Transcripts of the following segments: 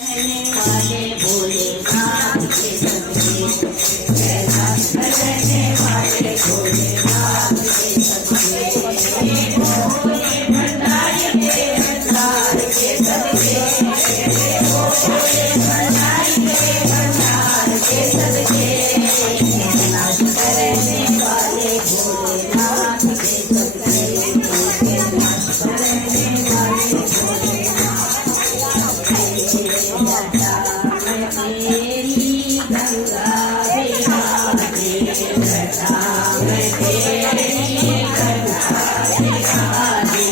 रहने वाले भोलेनाथ के सदके, कैलाश पर रहने वाले भोलेनाथ के सदके, भोले भंडारी के भंडार के सदके, भोले भंडारी के भंडार के सदके, कैलाश पर रहने वाले भोलेनाथ के सदके, कैलाश पर रहने वाले तेरी गंगा बिहारी घटा में तेरी गंगा बिहारी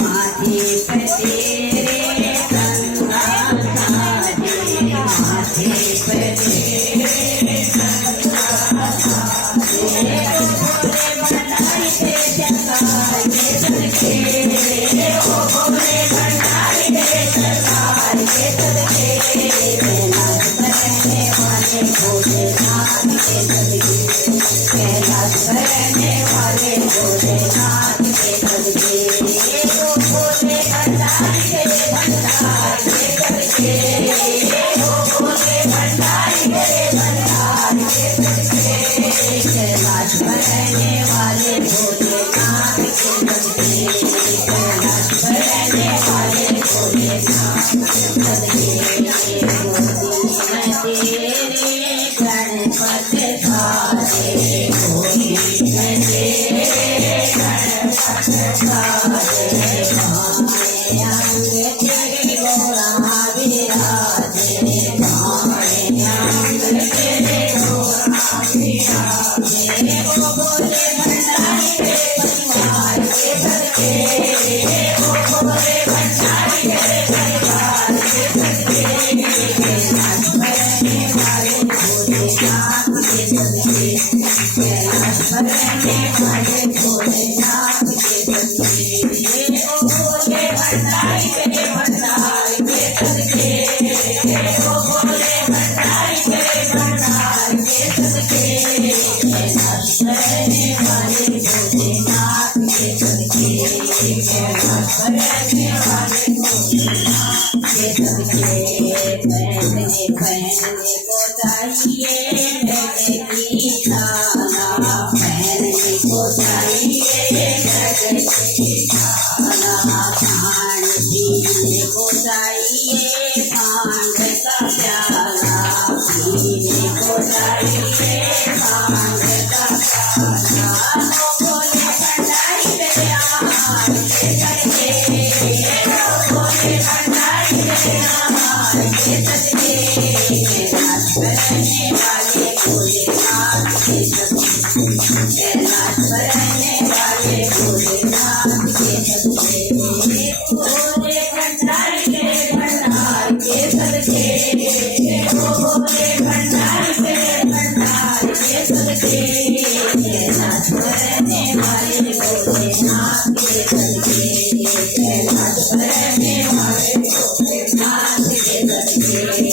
माथे पे तेरे गंगा धारी माथे पे तेरे गंगा धारी भोले भंडारी के सरकार के सदके ओ भोले भंडारी के सरकार के सदके भोलेनाथ के सदके, कैलाश पर रहने वाले भोलेनाथ के सदके, ओ भोले भंडारी के भंडार के सदके, ओ भोले भंडारी के भंडार के सदके, कैलाश पर रहने वाले भोलेनाथ के सदके, कैलाश पर रहने वाले भोलेनाथ के सदके, गणपति सारे होली में तेरे गणपति सारे भाने अंग तेरे गोरा विराजे भाने अंग तेरे गोरा विराजे ओ भोले भंडारी के परिवार के सदके ओ भोले भंडारी के परिवार के सदके कैलाश पर रहने वाले भोलेनाथ के सदके, कैलाश पर रहने वाले भोलेनाथ के सदके, ओ भोले भंडारी के भंडार के सदके, ओ भोले भंडारी के भंडार के सदके, कैलाश पर रहने वाले भोलेनाथ के सदके, कैलाश पर रहने वाले भोलेनाथ के सदके, पहनने को चाहिए गजब की थाला, पहनने को चाहिए गजब की थाला, खान पीने को चाहिए भांग का प्याला, पीने को चाहिए भांग का प्याला, ओ भोले भंडारी के आहार के सदके, ओ भोले भंडारी के आहार के सदके, कैलाश पर रहने वाले भोलेनाथ के सदके, कैलाश पर रहने वाले भोलेनाथ के सदके, भोले भंडारी के भंडार के सदके, ओ भोले भंडारी के भंडार के सदके, कैलाश पर रहने वाले भोलेनाथ के सदके, कैलाश पर रहने वाले भोलेनाथ के सदके।